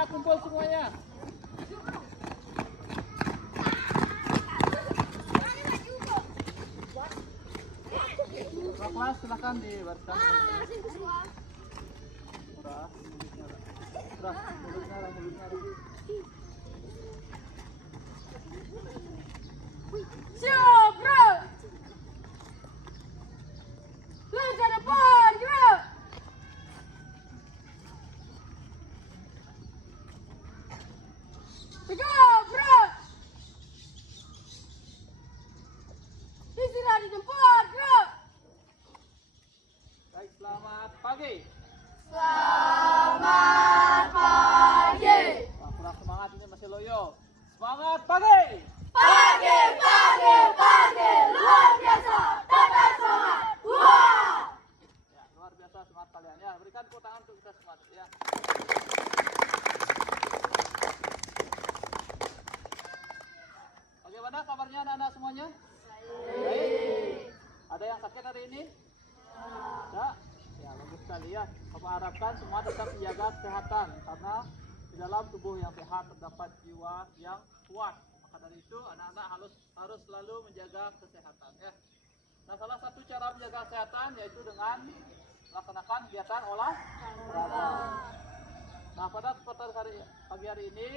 anak-anak kumpul semuanya. Kelas silakan dibariskan. Mulutnya. Siap, bro. Ke depan, bro. Tegak, bro. Istirahat di tempat, bro. Baik, selamat pagi. Selamat pagi. Wah, kurang semangat ini masih loyo. Semangat pagi. Pagi, luar biasa, tetap semangat. Wah. Ya, luar biasa semangat kalian ya. Berikan tepuk tangan untuk kita semangat ya. Bagaimana kabarnya anak-anak semuanya? Baik. Ada yang sakit hari ini? Tidak. Ya, bagus sekali ya. Bapak harapkan semua tetap menjaga kesehatan karena di dalam tubuh yang sehat terdapat jiwa yang kuat. Maka dari itu anak-anak harus selalu menjaga kesehatan ya. Nah, salah satu cara menjaga kesehatan yaitu dengan melaksanakan kegiatan olahraga. Nah, pada kesempatan pagi hari ini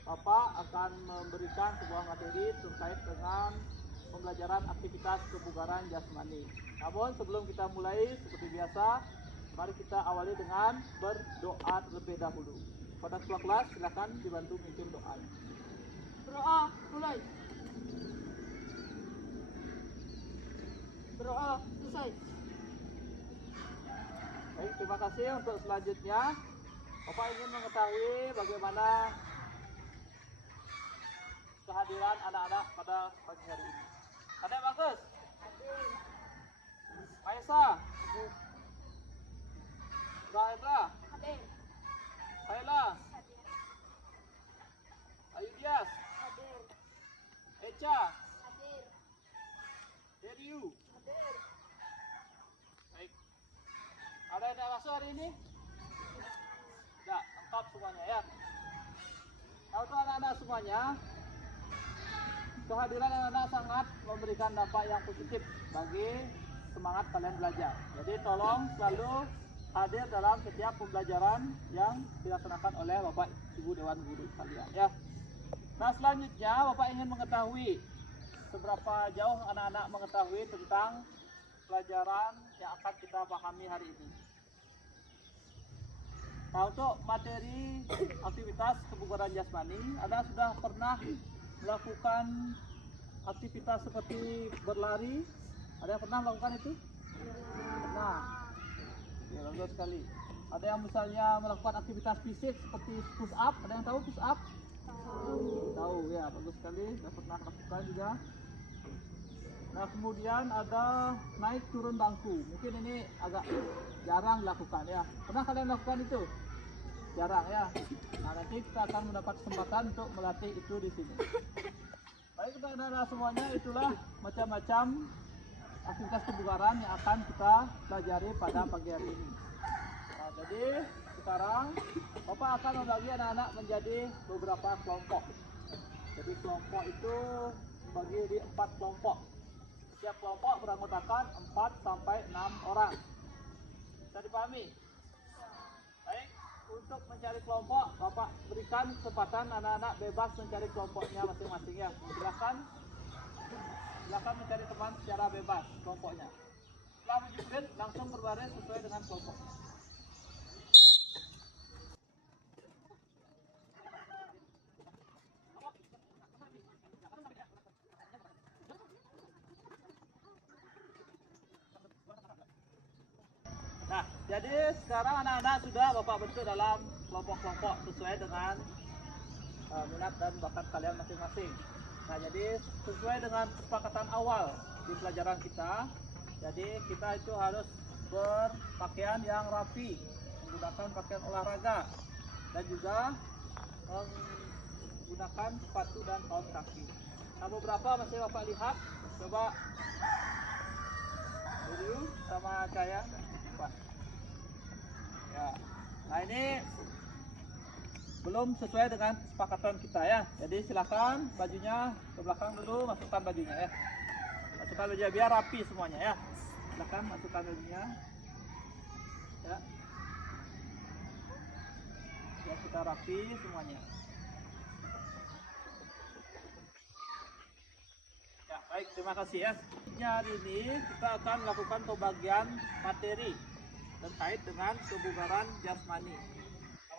Bapak akan memberikan sebuah materi terkait dengan pembelajaran aktivitas kebugaran jasmani. Namun sebelum kita mulai seperti biasa, mari kita awali dengan berdoa terlebih dahulu. Pada ketua kelas silakan dibantu memimpin doa. Berdoa, mulai. Berdoa, selesai. Baik, terima kasih. Untuk selanjutnya Bapak ingin mengetahui bagaimana kehadiran anak-anak pada pagi hari ini. Ada Bagus? Maisa? Rahendra? Hadir. Kaila? Ayudias? Hadir. Echa? Hadir. Deriu? Hadir. Baik. Ada yang tidak masuk hari ini? Tidak, lengkap semuanya ya. Nah, untuk anak-anak semuanya, kehadiran anak-anak sangat memberikan dampak yang positif bagi semangat kalian belajar. Jadi tolong selalu hadir dalam setiap pembelajaran yang dilaksanakan oleh Bapak Ibu Dewan Guru sekalian ya. Nah, selanjutnya Bapak ingin mengetahui seberapa jauh anak-anak mengetahui tentang pelajaran yang akan kita pahami hari ini. Nah, untuk materi aktivitas kebugaran jasmani, Anda sudah pernah melakukan aktivitas seperti berlari? Ada yang pernah melakukan itu? Pernah. Ya, bagus sekali. Ada yang misalnya melakukan aktivitas fisik seperti push up? Ada yang tahu push up? Tahu ya, bagus sekali. Sudah pernah lakukan juga. Nah, kemudian ada naik turun bangku. Mungkin ini agak jarang dilakukan ya. Pernah kalian lakukan itu? Jarang ya. Nah, nanti kita akan mendapat kesempatan untuk melatih itu di sini. Baik, anak-anak semuanya, itulah macam-macam aktivitas kebugaran yang akan kita pelajari pada pagi hari ini. Nah, jadi sekarang Bapak akan membagi anak-anak menjadi beberapa kelompok. Jadi kelompok itu dibagi di 4 kelompok. Setiap kelompok beranggotakan 4 sampai 6 orang. Bisa dipahami? Baik, untuk mencari kelompok, Bapak berikan kesempatan anak-anak bebas mencari kelompoknya masing-masing ya. Silakan mencari teman secara bebas kelompoknya. Setelah menjepit, langsung berbaris sesuai dengan kelompok. Nah, jadi sekarang anak-anak sudah Bapak bentuk dalam kelompok-kelompok sesuai dengan minat dan bakat kalian masing-masing. Nah, jadi sesuai dengan kesepakatan awal di pelajaran kita, jadi kita itu harus berpakaian yang rapi, menggunakan pakaian olahraga, dan juga menggunakan sepatu dan kaos kaki. Nah, beberapa masih Bapak lihat, coba dulu sama saya, Pak. Ya. Nah, ini belum sesuai dengan kesepakatan kita ya. Jadi silakan bajunya ke belakang dulu, masukkan bajunya ya. Masukkan bajunya biar rapi semuanya ya. Silakan masukkan bajunya. Ya. Biar kita rapi semuanya. Ya, baik, terima kasih ya. Hari ini kita akan melakukan pembagian materi terkait dengan kebugaran jasmani.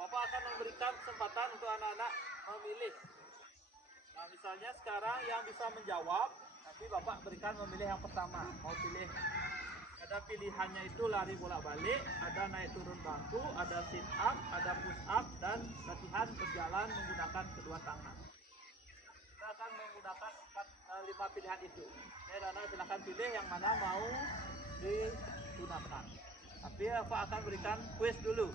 Bapak akan memberikan kesempatan untuk anak-anak memilih. Nah, misalnya sekarang yang bisa menjawab, nanti Bapak berikan memilih yang pertama. Mau pilih, ada pilihannya itu lari bolak-balik, ada naik turun bangku, ada sit up, ada push up, dan latihan berjalan menggunakan kedua tangan. Kita akan menggunakan 5 pilihan itu. Anak-anak silahkan pilih yang mana mau digunakan. Tapi Bapak akan berikan kuis dulu.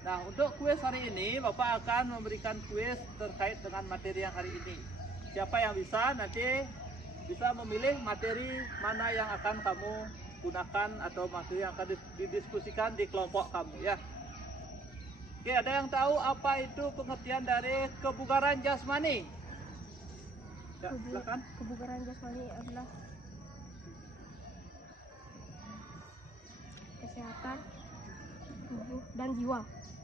Nah, untuk kuis hari ini, Bapak akan memberikan kuis terkait dengan materi yang hari ini. Siapa yang bisa, nanti bisa memilih materi mana yang akan kamu gunakan atau materi yang akan didiskusikan di kelompok kamu ya. Oke, ada yang tahu apa itu pengertian dari kebugaran jasmani? Ya, silakan. Kebugaran jasmani adalah kesehatan tubuh dan jiwa.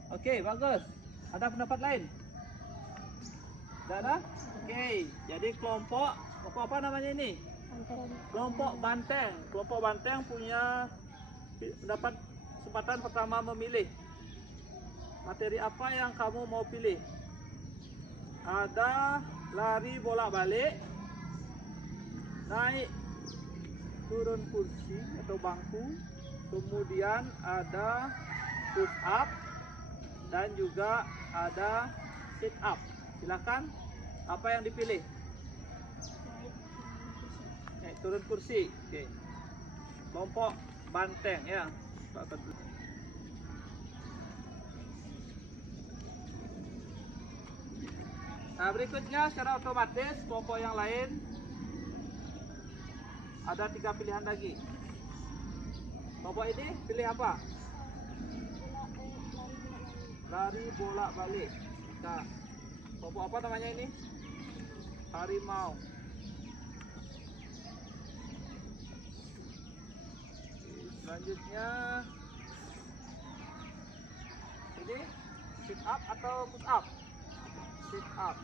Oke, bagus. Ada pendapat lain? Tidak ada? Oke, jadi kelompok apa namanya ini? Kelompok banteng. Kelompok banteng punya pendapat kesempatan pertama memilih. Materi apa yang kamu mau pilih? Ada lari bolak-balik, naik turun kursi atau bangku, kemudian ada push up, dan juga ada sit up. Silakan, apa yang dipilih? Naik turun kursi. Oke. Kelompok banteng ya. Nah, berikutnya secara otomatis kelompok yang lain ada 3 pilihan lagi. Kelompok ini pilih apa? Lari bolak-balik. Nah, kelompok apa namanya ini? Harimau. Selanjutnya ini sit up atau push up? Sit up.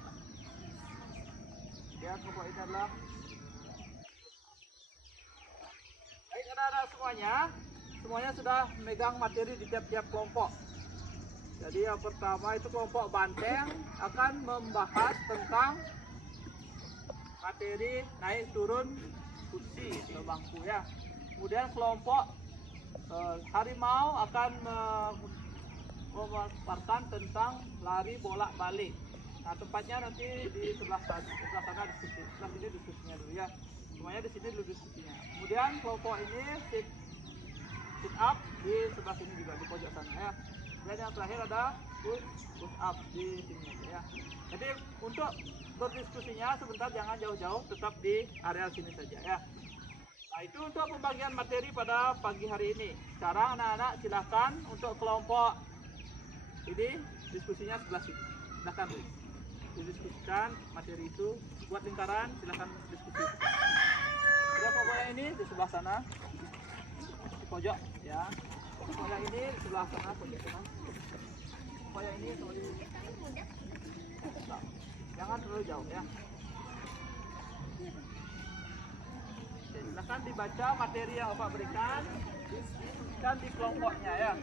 Ya, kelompok ini adalah. Baik, anak-anak semuanya sudah memegang materi di tiap-tiap kelompok. Jadi yang pertama itu kelompok banteng akan membahas tentang materi naik turun kursi atau bangku ya. Kemudian kelompok harimau akan memaparkan tentang lari bolak-balik. Nah, tempatnya nanti di sebelah sana diskusi. Sebelah sini diskusinya dulu ya. Semuanya di sini dulu diskusinya. Kemudian kelompok ini sit up di sebelah sini juga di pojok sana ya. Dan yang terakhir ada push up di sini ya. Jadi untuk berdiskusinya sebentar jangan jauh-jauh, tetap di area sini saja ya. Nah, itu untuk pembagian materi pada pagi hari ini. Sekarang anak-anak silakan untuk kelompok ini diskusinya sebelah sini. Silakan didiskusikan materi itu, buat lingkaran, silakan diskusi. Ada kelompok ini di sebelah sana, di pojok ya. Kelompok yang ini di sebelah sana, pojok sana. Kelompok yang ini jangan terlalu jauh ya. Silakan dibaca materi yang Bapak berikan, diskusikan di kelompoknya ya.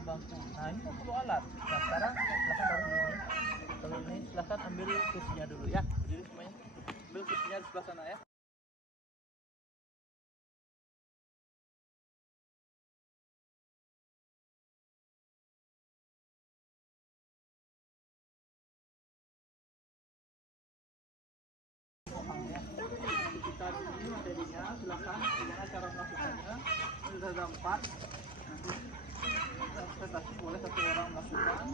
Bangku. Nah, ini kan perlu alat. Nah, sekarang silakan taruh ini. Kalau ini silakan ambil kursinya dulu ya. Jadi semuanya ambil kursinya di sebelah sana ya. saat ini materinya, silakan gimana cara melakukannya. Ini sudah ada 4. Nanti presentasi boleh satu orang melakukan.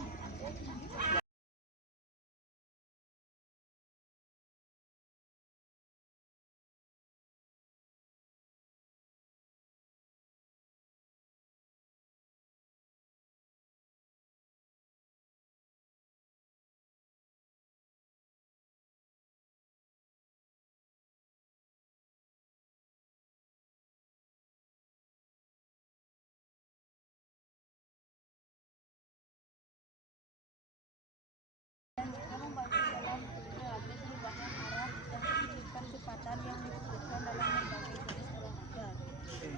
Yang membantu dalam relatif perubahan arah dan kecepatan yang dibutuhkan dalam berbagai jenis olahraga. Oke.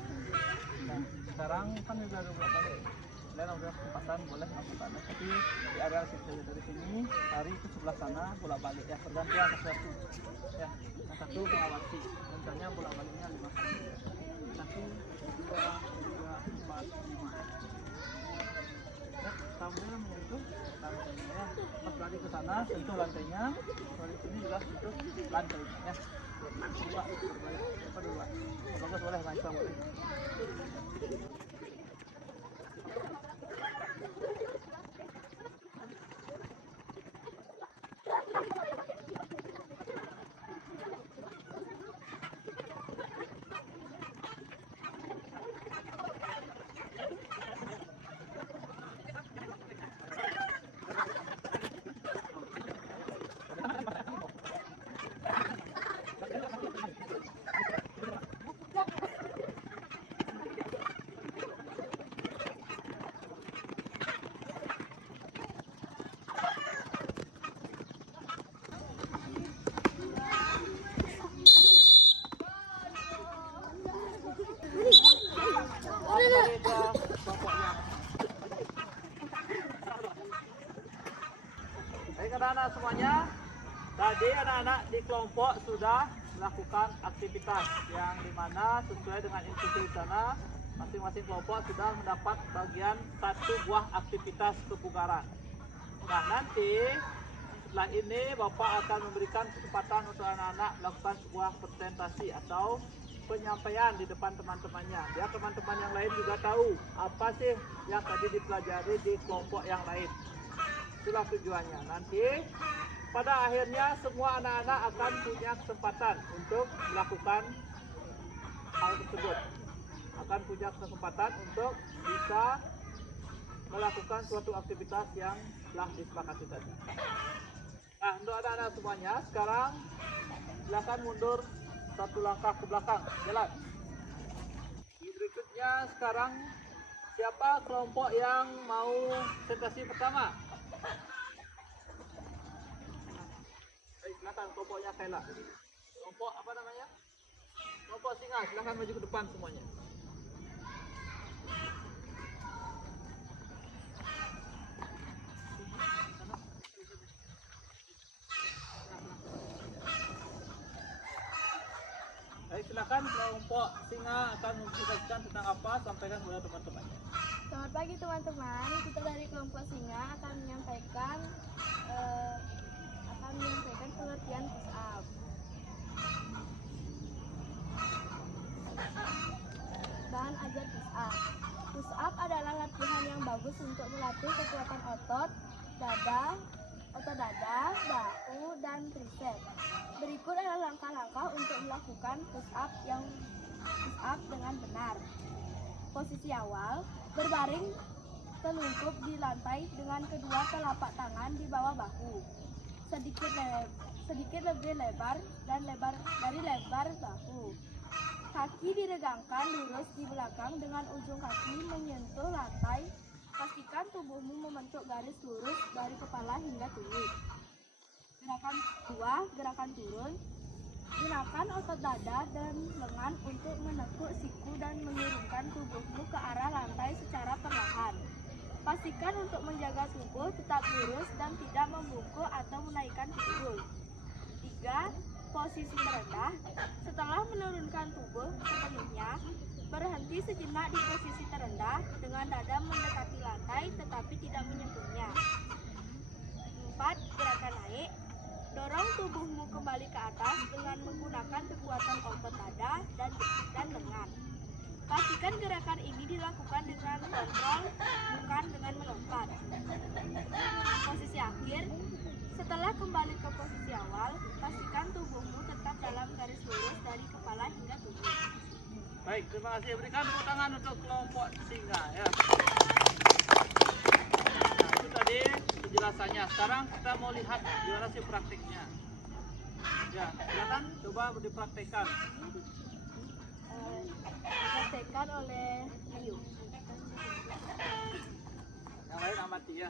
Nah, sekarang kan sudah ada beberapa kali. Kalian udah kesempatan boleh melakukan. Tapi di area situ dari sini lari ke sebelah sana bolak balik ya, bergantian satu. Ya, yang satu mengawasi. Rencanya bolak baliknya 5 kali. 1, 2, 3, 4, 5. Ya, kamunya menyentuh lantainya ya. Pas lari ke sana sentuh lantainya. Lari sini juga sentuh lantainya ya. Coba berbalik. Apa dulu? Bagus boleh, naik boleh. Baik anak-anak semuanya, tadi anak-anak di kelompok sudah melakukan aktivitas yang dimana sesuai dengan instruksi di sana, masing-masing kelompok sudah mendapat bagian 1 buah aktivitas kebugaran. Nah nanti setelah ini Bapak akan memberikan kesempatan untuk anak-anak melakukan sebuah presentasi atau penyampaian di depan teman-temannya. Biar teman-teman yang lain juga tahu apa sih yang tadi dipelajari di kelompok yang lain. Itulah tujuannya. Nanti pada akhirnya semua anak-anak akan punya kesempatan untuk melakukan hal tersebut. Akan punya kesempatan untuk bisa melakukan suatu aktivitas yang telah disepakati tadi. Nah, untuk anak-anak semuanya, sekarang silakan mundur 1 langkah ke belakang, jalan. Berikutnya sekarang siapa kelompok yang mau presentasi pertama? Baik, silakan kelompoknya Kayla. Kelompok apa namanya? Kelompok singa, silakan maju ke depan semuanya. Baik, silakan kelompok singa akan menjelaskan tentang apa, sampaikan kepada teman-temannya. Selamat pagi teman-teman, kita dari kelompok singa akan menyampaikan pengertian push up. Bahan ajar push up. Push up adalah latihan yang bagus untuk melatih kekuatan otot dada, bahu, dan tricep. Berikut adalah langkah-langkah untuk melakukan push up dengan benar. Posisi awal, berbaring telungkup di lantai dengan kedua telapak tangan di bawah bahu, sedikit lebih lebar dari lebar bahu. Kaki diregangkan lurus di belakang dengan ujung kaki menyentuh lantai. Pastikan tubuhmu membentuk garis lurus dari kepala hingga tulus. Gerakan kedua, gerakan turun. Gunakan otot dada dan lengan untuk menekuk siku dan mengirimkan tubuhmu ke arah lantai secara perlahan. Pastikan untuk menjaga tubuh tetap lurus dan tidak membungkuk atau menaikkan pikul. 3. Posisi terendah. Setelah menurunkan tubuh sepenuhnya, berhenti sejenak di posisi terendah dengan dada mendekati lantai tetapi tidak menyentuhnya. 4. Gerakan naik. Dorong tubuhmu kembali ke atas dengan menggunakan kekuatan otot dada dan lengan. Pastikan gerakan ini dilakukan dengan kontrol, bukan dengan melompat. Posisi akhir, setelah kembali ke posisi awal, pastikan tubuhmu tetap dalam garis lurus dari kepala hingga tubuh. Baik, terima kasih. Berikan tepuk tangan untuk kelompok singa ya. Nah, itu tadi penjelasannya. Sekarang kita mau lihat gimana sih praktiknya. Ya, silakan coba dipraktekkan. Dipraktekkan oleh Ayu. Yang lain amati ya.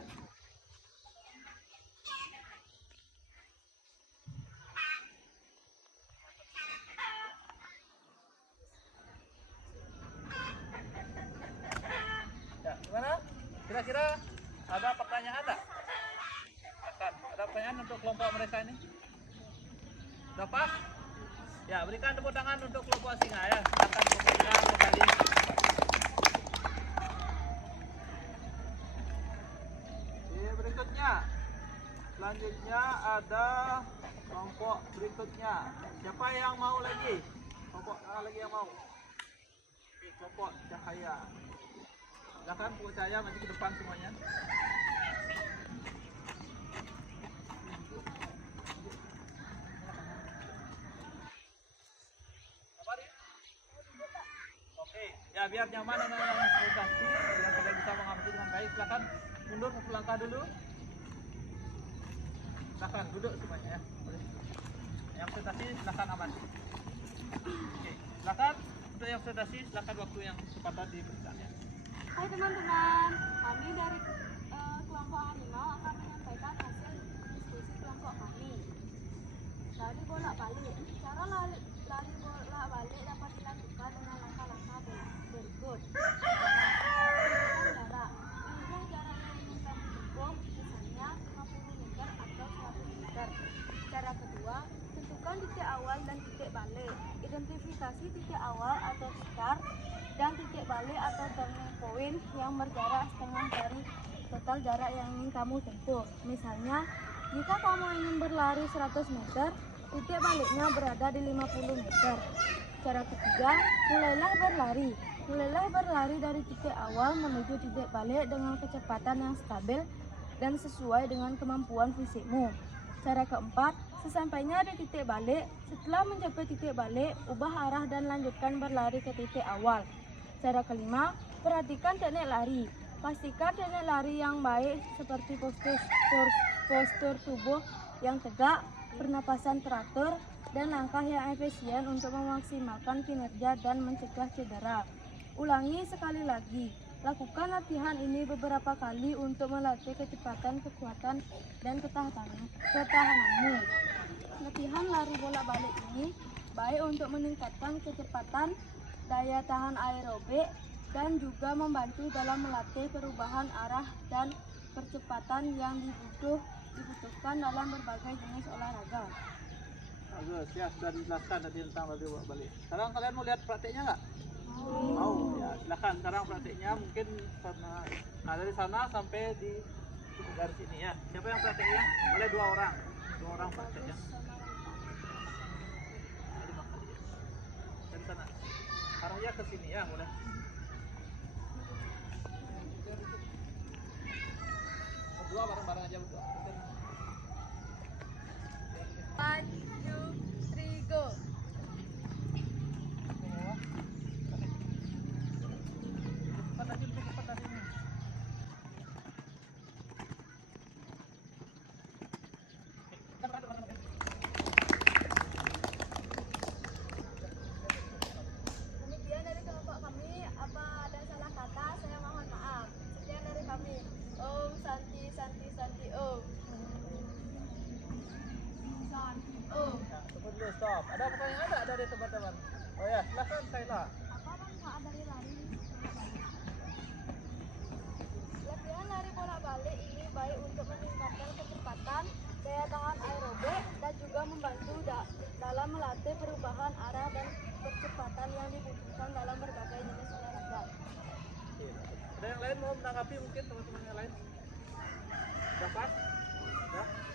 Ya, gimana? Kira-kira ada pertanyaan tak? Ada pertanyaan untuk kelompok mereka ini? Sudah pas? Ya, berikan tepuk tangan untuk kelompok singa ya. Silakan kelompok kembali. Oke, berikutnya. Selanjutnya ada kelompok berikutnya. Siapa yang mau lagi? Kelompok lagi yang mau? Oke, kelompok cahaya. Silakan kelompok cahaya maju ke depan semuanya. Oke, ya biar nyaman anak-anak presentasi, biar kalian bisa mengamati dengan baik. Silakan mundur satu langkah dulu. Silakan duduk semuanya ya. Yang presentasi silakan amati. Oke, silakan untuk yang presentasi silakan waktu yang kesempatan diberikan ya. Hai teman-teman, kami dari kelompok harimau akan menyampaikan hasil diskusi kelompok kami. Lari bolak-balik. Cara lari bolak-balik dapat dilakukan dengan langkah-langkah berikut. Tentukan jarak. Pilihlah jarak yang ingin kamu tempuh, misalnya 50 meter atau 100 meter. Cara kedua, tentukan titik awal dan titik balik. Identifikasi titik awal atau start dan titik balik atau turning point yang berjarak setengah dari total jarak yang ingin kamu tempuh. Misalnya, jika kamu ingin berlari 100 meter, titik baliknya berada di 50 meter. Cara ketiga, mulailah berlari. Mulailah berlari dari titik awal menuju titik balik dengan kecepatan yang stabil dan sesuai dengan kemampuan fisikmu. Cara keempat, sesampainya di titik balik, setelah mencapai titik balik, ubah arah dan lanjutkan berlari ke titik awal. Cara kelima, perhatikan teknik lari. Pastikan teknik lari yang baik seperti postur tubuh yang tegak, pernapasan teratur, dan langkah yang efisien untuk memaksimalkan kinerja dan mencegah cedera. Ulangi sekali lagi. Lakukan latihan ini beberapa kali untuk melatih kecepatan, kekuatan, dan ketahananmu. Latihan lari bolak-balik ini baik untuk meningkatkan kecepatan, daya tahan aerobik, dan juga membantu dalam melatih perubahan arah dan percepatan yang dibutuhkan dalam berbagai jenis olahraga. Bagus ya, sudah dijelaskan tadi tentang lari bolak-balik. Sekarang kalian mau lihat prakteknya nggak? Mau ya, silakan sekarang prakteknya mungkin dari sana sampai di garis ini ya. Siapa yang prakteknya? Boleh dua orang prakteknya. Dari sana. Sekarang ya ke sini ya, boleh. Berdua bareng-bareng aja berdua. 1, 2, 3, go! Demikian dari kelompok kami, apa ada salah kata, saya mohon maaf. Sekian dari kami. Om Santi Santi Santi Om. Santi Om. Nah, tunggu dulu, stop. Ada pertanyaan nggak dari teman-teman? Oh ya, silakan Kayla. Apa manfaat dari lari? Latihan lari bolak-balik ini baik untuk meningkatkan kecepatan, daya tahan aerobik, dan juga membantu dalam melatih perubahan arah dan percepatan yang dibutuhkan dalam berbagai jenis olahraga. Ada yang lain mau menanggapi mungkin teman-teman yang lain? Sudah pas?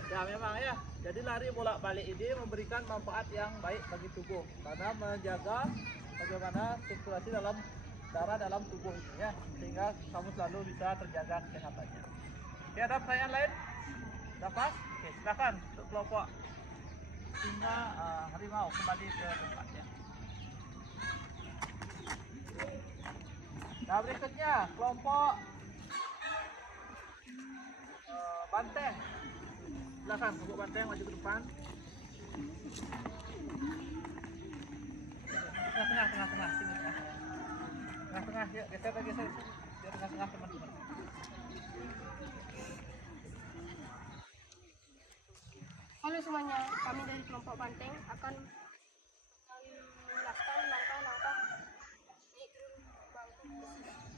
Ya memang ya. Jadi lari bolak-balik ini memberikan manfaat yang baik bagi tubuh karena menjaga bagaimana sirkulasi dalam darah dalam tubuh ini ya, sehingga kamu selalu bisa terjaga kesehatannya. Oke, ada pertanyaan lain? Dapat? Oke, silakan untuk kelompok singa harimau kembali ke tempatnya. Nah, berikutnya kelompok banteng. Silakan kelompok banteng maju ke depan. Tengah-tengah sini. Tengah-tengah, yuk geser. Biar tengah-tengah teman-teman. Halo semuanya, kami dari kelompok banteng akan menjelaskan langkah-langkah naik turun bangku besi.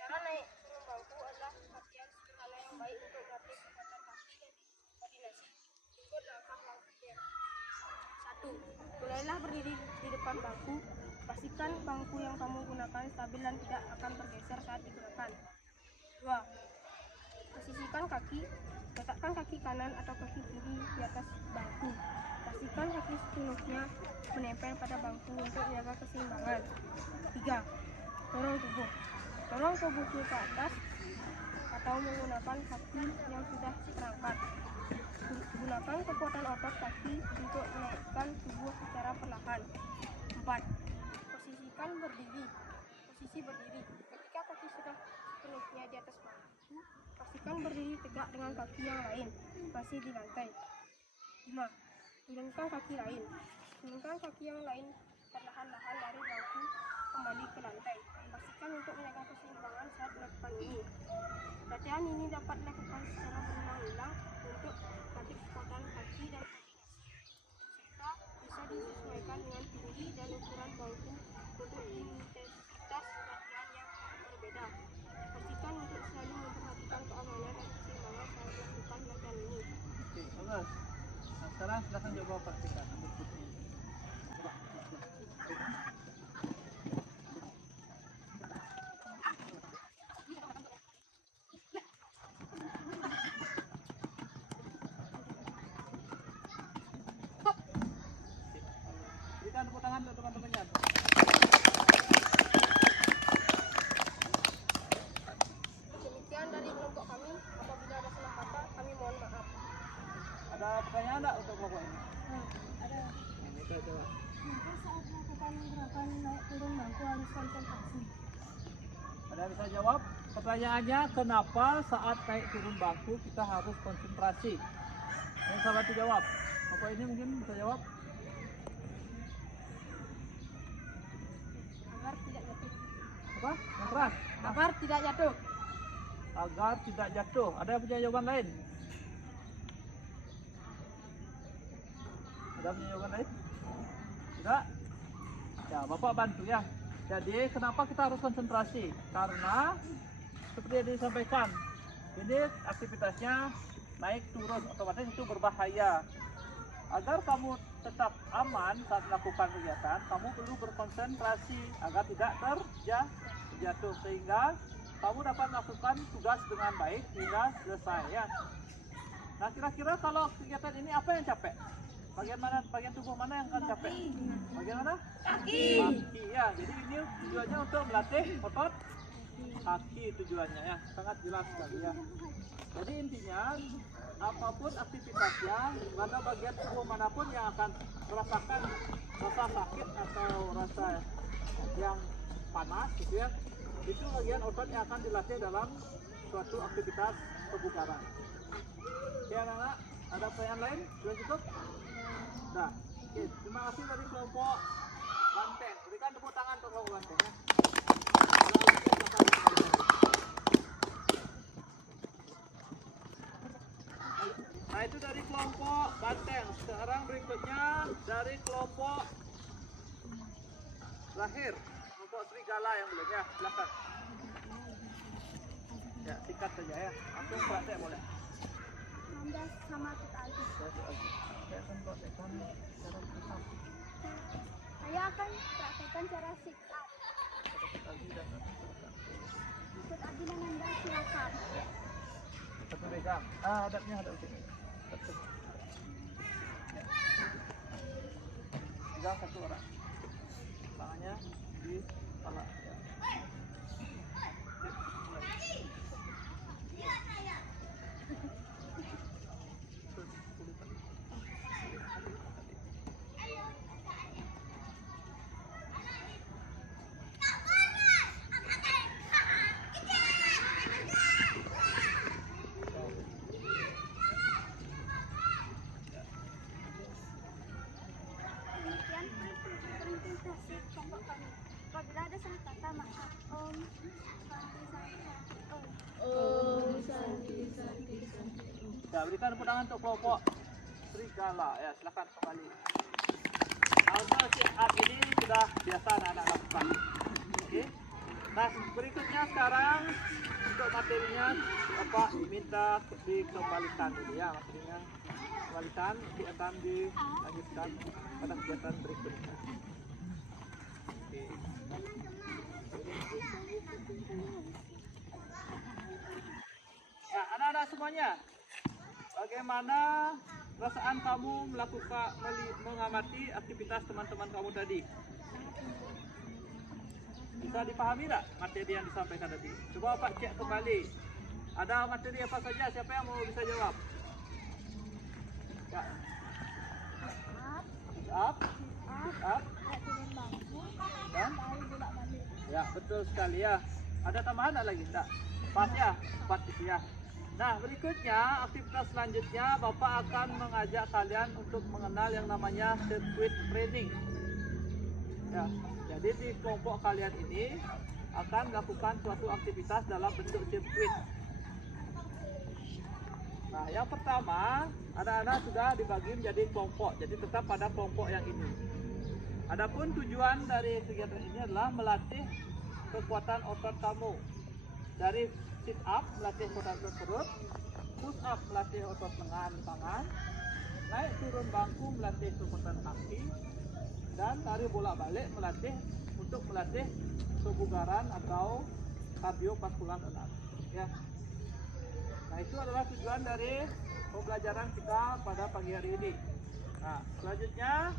Cara naik turun bangku adalah latihan sederhana yang baik untuk melatih kekuatan kaki dan koordinasi. Berikut langkah-langkahnya. 1. Mulailah berdiri di depan bangku. Pastikan bangku yang kamu gunakan stabil dan tidak akan bergeser saat digunakan. 2. Posisikan kaki. Letakkan kaki kanan atau kaki kiri di atas bangku. Pastikan kaki sepenuhnya menempel pada bangku untuk menjaga keseimbangan. 3. Dorong tubuh. Dorong tubuhmu ke atas atau menggunakan kaki yang sudah terangkat. Gunakan kekuatan otot kaki untuk menaikkan tubuh secara perlahan. 4. Posisikan berdiri. Posisi berdiri. Ketika kaki sudah sepenuhnya di atas bangku, pastikan berdiri tegak dengan kaki yang lain masih di lantai. 5. Turunkan kaki lain. Turunkan kaki yang lain perlahan-lahan dari bangku kembali ke lantai. Pastikan untuk menjaga keseimbangan saat melakukan ini. Latihan ini dapat dilakukan secara berulang-ulang untuk melatih kekuatan kaki dan koordinasi, serta bisa disesuaikan dengan tinggi dan ukuran bangku untuk intensitas latihan yang berbeda. Pastikan untuk selalu memperhatikan keamanan dan keseimbangan saat melakukan latihan ini. Oke, bagus. Nah, sekarang silakan coba praktikkan. Ambil putih. Coba. Berikan tepuk tangan untuk teman-temannya. Demikian dari kelompok kami. Apabila ada salah kata, kami mohon maaf. Ada pertanyaan enggak untuk kelompok ini? Ada. Ini coba. Mungkin saat melakukan gerakan naik turun bangku harus konsentrasi. Ada yang bisa jawab? Pertanyaannya, kenapa saat naik turun bangku kita harus konsentrasi? Yang sahabat jawab. Apa ini mungkin bisa jawab? Agar tidak jatuh. Apa? Yang keras? Agar tidak jatuh. Agar tidak jatuh. Ada yang punya jawaban lain? Ada punya jawaban lain? Tidak? Ya, Bapak bantu ya. Jadi, kenapa kita harus konsentrasi? Karena, seperti yang disampaikan, ini aktivitasnya naik turun, otomatis itu berbahaya. Agar kamu tetap aman saat melakukan kegiatan, kamu perlu berkonsentrasi agar tidak terjatuh, sehingga kamu dapat melakukan tugas dengan baik hingga selesai ya. Nah, kira-kira kalau kegiatan ini apa yang capek? Bagian tubuh mana yang akan capek? Bagian mana? Kaki ya. Jadi ini tujuannya untuk melatih otot kaki tujuannya ya. Sangat jelas sekali ya. Jadi intinya apapun aktivitasnya, pada bagian tubuh manapun yang akan merasakan rasa sakit atau rasa yang panas gitu ya, itu bagian otot yang akan dilatih dalam suatu aktivitas kebugaran. Oke anak-anak, ada pertanyaan lain? Sudah cukup? Nah, oke, terima kasih dari kelompok banteng. Berikan tepuk tangan untuk kelompok banteng ya. Nah, itu dari kelompok banteng. Sekarang berikutnya dari kelompok lahir, kelompok serigala yang belum ya. Silakan. Ya, sikat saja ya. Langsung praktek boleh. Anda sama Tut Aldi. Saya akan praktekkan cara sit up. Saya akan praktekkan cara sit up. Tut Aldi dan Tut Aldi dan Anda silakan. Satu pegang. Hadapnya hadap sini. Satu. Ya. Pegang satu orang. Tangannya di kepala. Ya. Demikian presentasi kelompok kami. Apabila ada salah kata, maaf. Om Santi. Ya, berikan tepuk tangan untuk kelompok serigala. Ya, silakan kembali. Nah, untuk sit up ini sudah biasa anak-anak lakukan. Oke. Nah, berikutnya sekarang untuk materinya Bapak minta dikembalikan dulu ya, materinya kembalikan, nanti akan dilanjutkan pada kegiatan berikutnya. Oke. Ya, anak-anak semuanya, bagaimana perasaan kamu mengamati aktivitas teman-teman kamu tadi? Bisa dipahami tak materi yang disampaikan tadi? Coba Pak cek kembali. Ada materi apa saja? Siapa yang mau bisa jawab? Ya. Up. Dan? Ya, betul sekali ya. Ada tambahan tak lagi? Tak. Pas ya? Pas itu ya. Nah, berikutnya aktivitas selanjutnya Bapak akan mengajak kalian untuk mengenal yang namanya circuit training. Ya, jadi di kelompok kalian ini akan melakukan suatu aktivitas dalam bentuk sirkuit. Nah, yang pertama, anak-anak sudah dibagi menjadi kelompok, jadi tetap pada kelompok yang ini. Adapun tujuan dari kegiatan ini adalah melatih kekuatan otot kamu. Dari sit up melatih otot perut, push up melatih otot lengan tangan, naik turun bangku melatih kekuatan kaki, dan lari bolak-balik melatih kebugaran atau kardiovaskular otot. Ya. Nah, itu adalah tujuan dari pembelajaran kita pada pagi hari ini. Nah, selanjutnya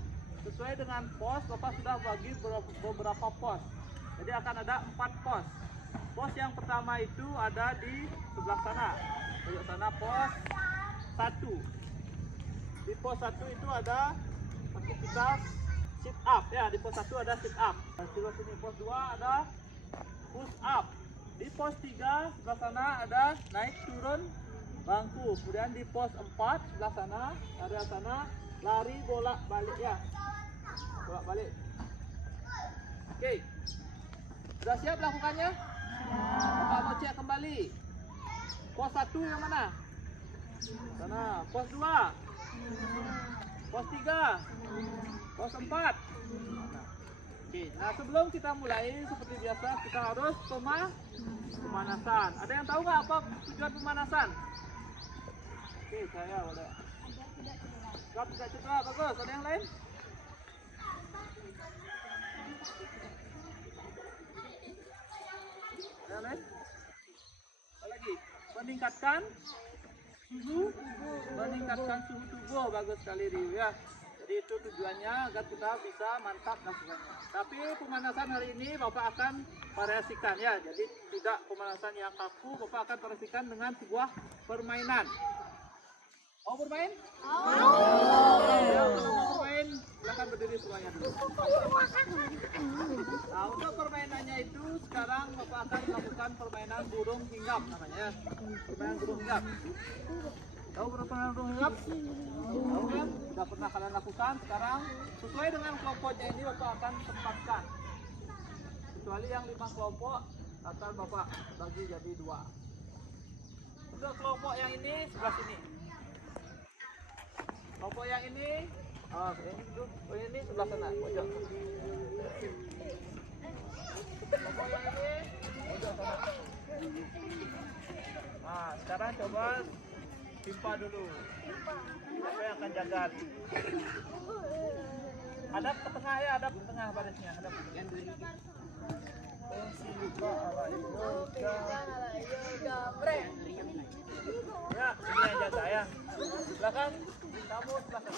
sesuai dengan pos, Bapak sudah bagi beberapa pos. Jadi akan ada 4 pos. Pos yang pertama itu ada di sebelah sana. Pojok sana pos 1. Di pos 1 itu ada aktivitas sit up ya. Di pos 1 ada sit up. Sebelah sini pos 2 ada push up. Di pos 3 sebelah sana ada naik turun bangku. Kemudian di pos 4 sebelah sana, area sana lari bolak-balik ya. Bolak-balik. Oke. Sudah siap lakukannya? Bapak mau cek kembali. Pos 1 yang mana? Sana. Pos 2. Pos 3. Pos 4. Oke. Nah, sebelum kita mulai seperti biasa kita harus pemanasan. Ada yang tahu nggak apa tujuan pemanasan? Oke, saya ada. Agar tidak cedera, bagus. Ada yang lain? Ada yang lain? Apa lagi? Meningkatkan suhu tubuh, bagus sekali Rio ya. Jadi itu tujuannya agar kita bisa mantap lakukannya. Tapi pemanasan hari ini Bapak akan variasikan ya. Jadi tidak pemanasan yang kaku, Bapak akan variasikan dengan sebuah permainan. Mau bermain? Ya, kalau mau bermain, silakan berdiri semuanya dulu. Nah, untuk permainannya itu sekarang Bapak akan melakukan permainan burung hinggap namanya. Permainan burung hinggap. Tahu permainan burung hinggap? Tahu kan? Sudah pernah kalian lakukan. Sekarang sesuai dengan kelompoknya ini Bapak akan tempatkan. Kecuali yang 5 kelompok akan Bapak bagi jadi 2. Untuk kelompok yang ini sebelah sini. Kelompok yang ini, ini sebelah sana, pojok. Kelompok yang ini, pojok sana. Nah, sekarang coba timpa dulu. Siapa yang akan jaga? Hadap ke tengah ya, hadap ke tengah barisnya, hadap. silakan. Kamu silakan.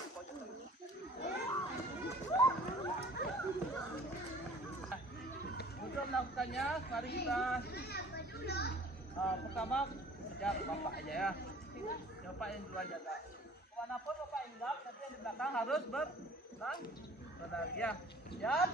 Untuk melakukannya, mari kita pertama kejar bapak aja ya. Bapak yang dulu aja kak. Kemanapun bapak ingat, tapi yang di belakang harus berlari ya. Siap?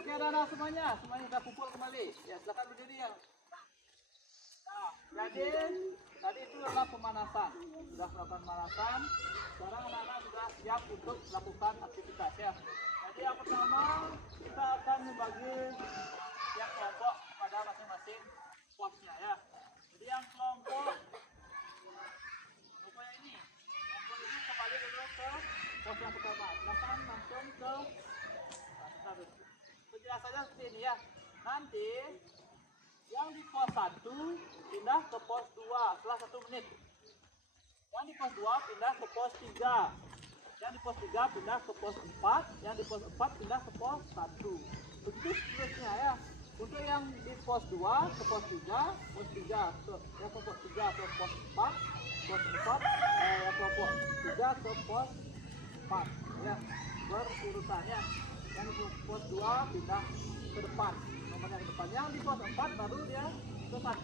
Oke, anak-anak semuanya sudah kumpul kembali. Ya, silakan berdiri ya. Nah, jadi tadi itu adalah pemanasan. Sudah melakukan pemanasan. Sekarang anak-anak sudah siap untuk melakukan aktivitas ya. Jadi yang pertama kita akan membagi tiap kelompok pada masing-masing posnya ya. Jadi yang kelompok yang ini kembali dulu ke pos yang pertama. Silakan langsung ke penjelasannya seperti ini ya. Nanti yang di pos 1 pindah ke pos 2 setelah 1 menit. Yang di pos 2 pindah ke pos 3. Yang di pos 3 pindah ke pos 4. Yang di pos 4 pindah ke pos 1. Begitu seterusnya ya. Untuk yang di pos 2 ke pos 3, pos 3 ke pos 3 ke pos 4, pos 4 yang kelompok 3 ke pos 4 ya, berurutannya. Yang di pos 2 pindah ke depan, nomornya ke depan. Yang di pos 4 baru dia ke 1,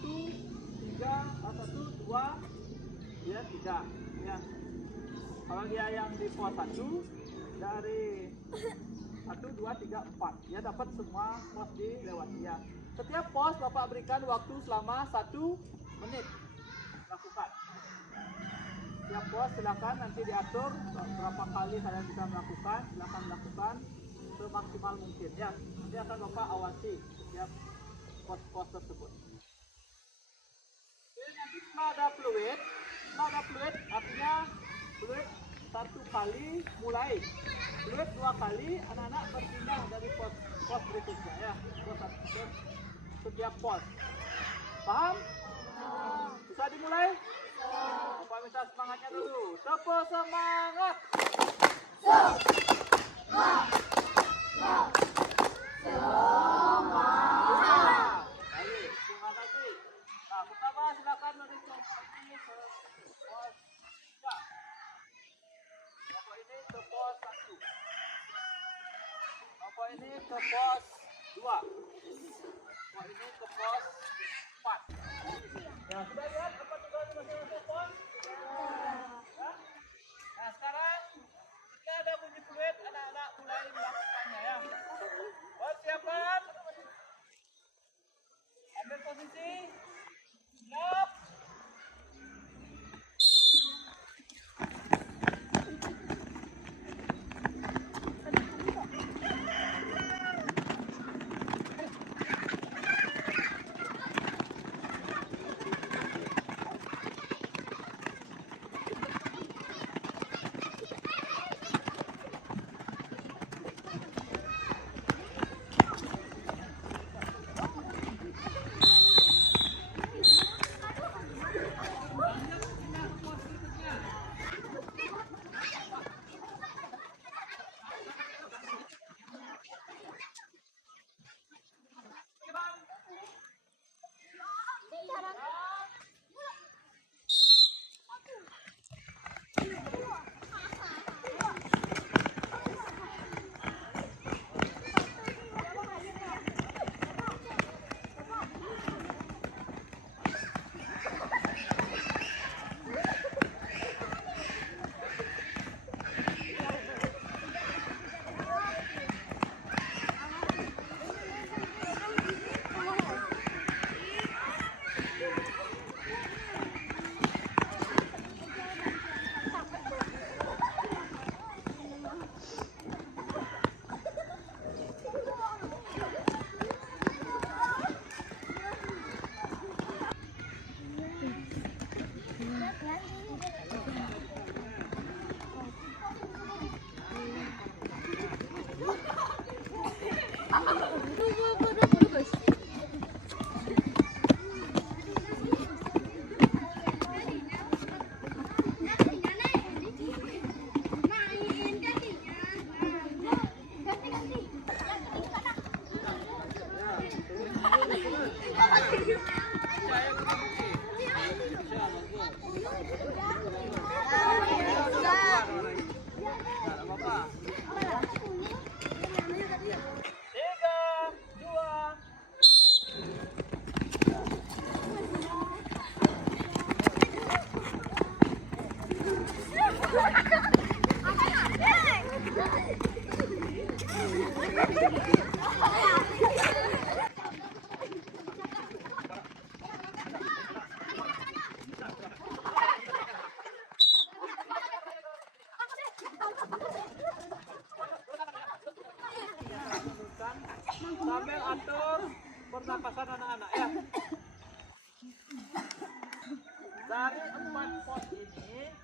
3, 1, 2, dia 3 ya. Kalau dia yang di pos 1 dari 1, 2, 3, 4 dia dapat semua pos dilewati ya. Setiap pos Bapak berikan waktu selama 1 menit lakukan. Setiap pos silakan nanti diatur berapa kali kalian bisa melakukan, silakan melakukan semaksimal mungkin ya. Nanti akan Bapak awasi setiap pos-pos tersebut. Oke, nanti setelah ada fluid artinya fluid 1 kali mulai, fluid 2 kali anak-anak berpindah dari pos berikutnya ya, pos setiap pos. Paham? Bisa dimulai? Bapak minta semangatnya dulu. Tepuk semangat. Baik, terima kasih. Nah, pertama silakan beri contoh ini ke pos 3. Bapak ini ke pos 1. Bapak ini ke pos 2. Bapak ini ke pos 4. Ya, sudah lihat apa tugas masing-masing pos? Ya. Nah, sekarang ketika ada bunyi fluid, anak-anak mulai melakukannya ya. Persiapan. Ambil posisi. Siap. Tiga, dua. Sambil atur pernapasan anak-anak ya. Dari 4 pos ini,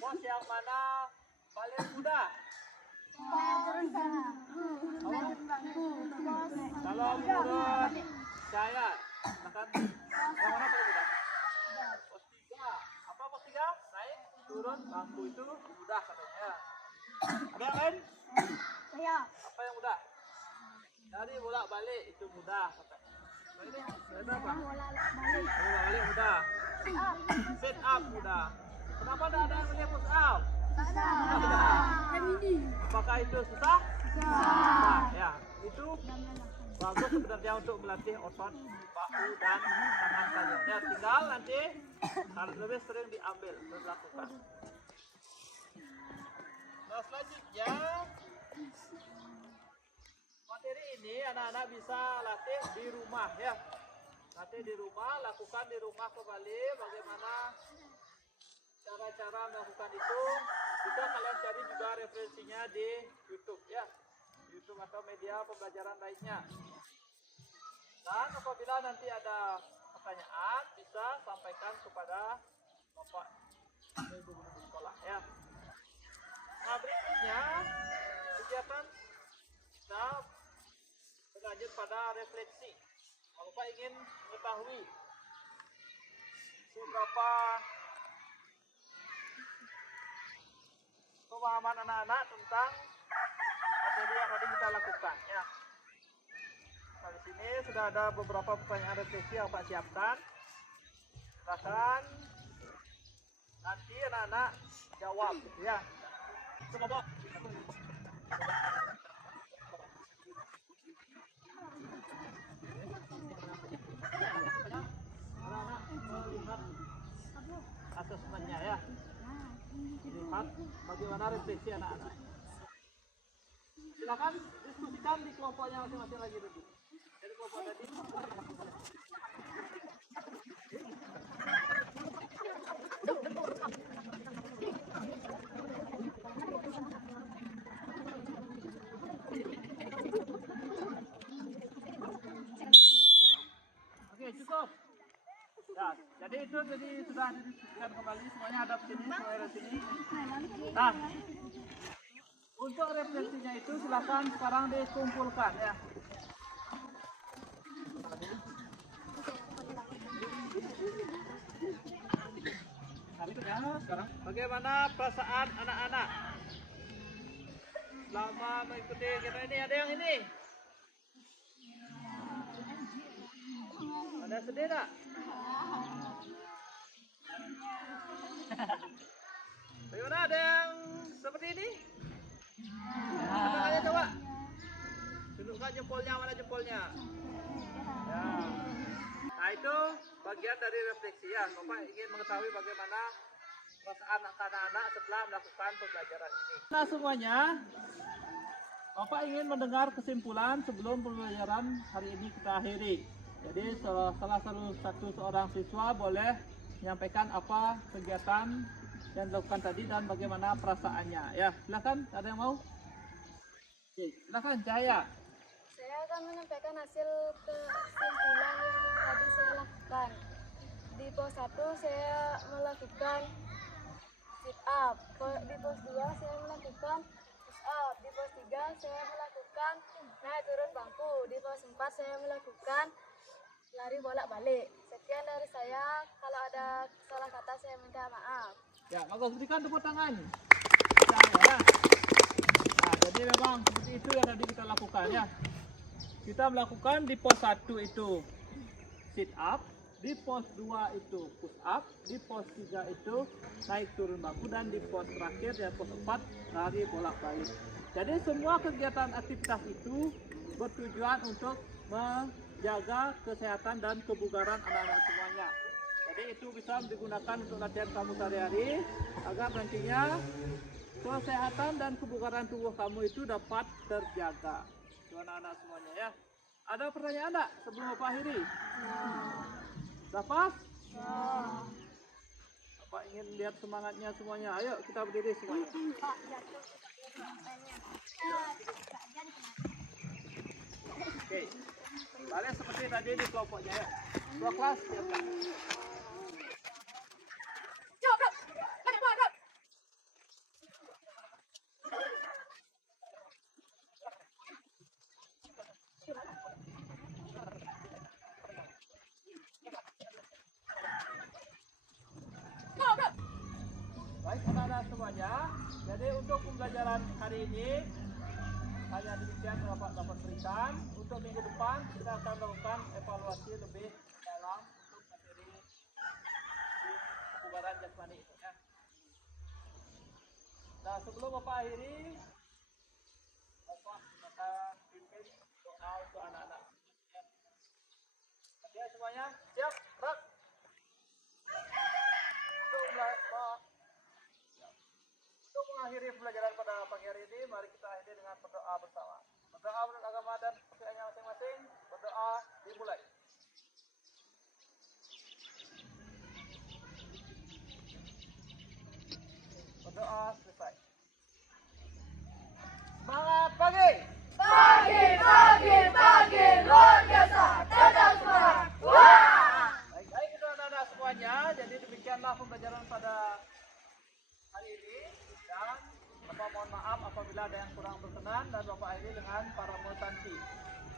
pos yang mana paling mudah? Kalau menurut saya, akan yang mana paling mudah? Pos 3. Apa pos 3? Naik, turun, bangku itu mudah katanya. Ada yang lain? Apa yang mudah? Dari bolak-balik itu mudah katanya. Ini ada apa? Bolak-balik mudah. Sit up mudah. Kenapa tidak ada yang punya push up? Apakah itu susah? Susah. Ya, itu bagus sebenarnya untuk melatih otot bahu dan tangan kalian. Ya, tinggal nanti harus lebih sering diambil dan dilakukan. Nah, selanjutnya materi ini anak-anak bisa latih di rumah ya. Latih di rumah, lakukan di rumah kembali bagaimana cara-cara melakukan itu. Bisa kalian cari juga referensinya di YouTube ya. YouTube atau media pembelajaran lainnya. Dan apabila nanti ada pertanyaan bisa sampaikan kepada Bapak Ibu di sekolah ya. Nah, berikutnya kegiatan kita berlanjut pada refleksi. Bapak ingin mengetahui seberapa pemahaman anak-anak tentang materi yang tadi kita lakukan ya. Nah, di sini sudah ada beberapa pertanyaan refleksi yang Pak siapkan. Silakan nanti anak-anak jawab gitu ya. Coba Pak. Anak-anak melihat asesmennya ya. Lihat bagaimana refleksi anak-anak. Silakan diskusikan di kelompoknya masing-masing lagi dulu. Jadi kelompok tadi. Oke, cukup. Ya, jadi itu tadi sudah didiskusikan kembali, semuanya hadap sini, semuanya ada sini. Nah, untuk refleksinya itu silakan sekarang dikumpulkan ya. Ya, sekarang bagaimana perasaan anak-anak selama mengikuti kita ini? Ada yang ini? Ada sedih tak? Bagaimana, ada yang seperti ini? Katakannya coba. Tunjukkan jempolnya, mana jempolnya? Ya. Nah, itu bagian dari refleksi ya. Bapak ingin mengetahui bagaimana perasaan anak-anak setelah melakukan pembelajaran ini. Nah, semuanya, Bapak ingin mendengar kesimpulan sebelum pembelajaran hari ini kita akhiri. Jadi salah satu seorang siswa boleh menyampaikan apa kegiatan yang dilakukan tadi dan bagaimana perasaannya. Ya, silakan. Ada yang mau? Oke, silakan Cahaya. Saya akan menyampaikan hasil kesimpulan yang tadi saya lakukan. Di pos 1 saya melakukan sit up. Di pos 2 saya melakukan push up. Di pos 3 saya melakukan naik turun bangku. Di pos 4 saya melakukan lari bolak-balik. Sekian dari saya. Kalau ada salah kata saya minta maaf. Ya, bagus, berikan tepuk tangan. Ya. Nah, jadi memang seperti itu yang tadi kita lakukan ya. Kita melakukan di pos 1 itu sit up, di pos 2 itu push up, di pos 3 itu naik turun bangku, dan di pos terakhir ya pos 4 lari bolak-balik. Jadi semua kegiatan aktivitas itu bertujuan untuk menjaga kesehatan dan kebugaran anak-anak semuanya. Jadi itu bisa digunakan untuk latihan kamu sehari-hari agar nantinya kesehatan dan kebugaran tubuh kamu itu dapat terjaga. Itu anak-anak semuanya ya. Ada pertanyaan enggak sebelum Bapak akhiri? Dapat? Bapak ingin lihat semangatnya semuanya. Ayo kita berdiri semuanya. Oke. Balik seperti tadi di kelompoknya ya. Dua kelas siapkan. Baik anak-anak semuanya, jadi untuk pembelajaran hari ini hanya demikian yang Bapak dapat berikan. Untuk minggu depan kita akan melakukan evaluasi lebih dalam untuk materi di kebugaran jasmani itu ya. Nah sebelum Bapak akhiri, Bapak akan pimpin doa untuk anak-anak. Oke semuanya, siap, gerak. Untuk mengakhiri pembelajaran pada pagi hari ini, mari kita akhiri dengan berdoa bersama. Berdoa menurut agama dan kepercayaannya masing-masing. Berdoa dimulai. Berdoa selesai. Semangat pagi. Pagi, luar biasa. Tetap semangat. Wah! Baik itu anak-anak semuanya. Jadi demikianlah pembelajaran pada hari ini. Dan Bapak mohon maaf apabila ada yang kurang berkenan, dan Bapak akhiri dengan paramo santi.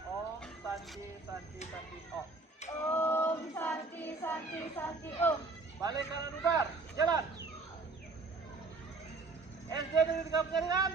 Om santi santi santi om. Om Santi Santi Santi Om. Balik kanan bubar, jalan. SD dari 3 penjaringan.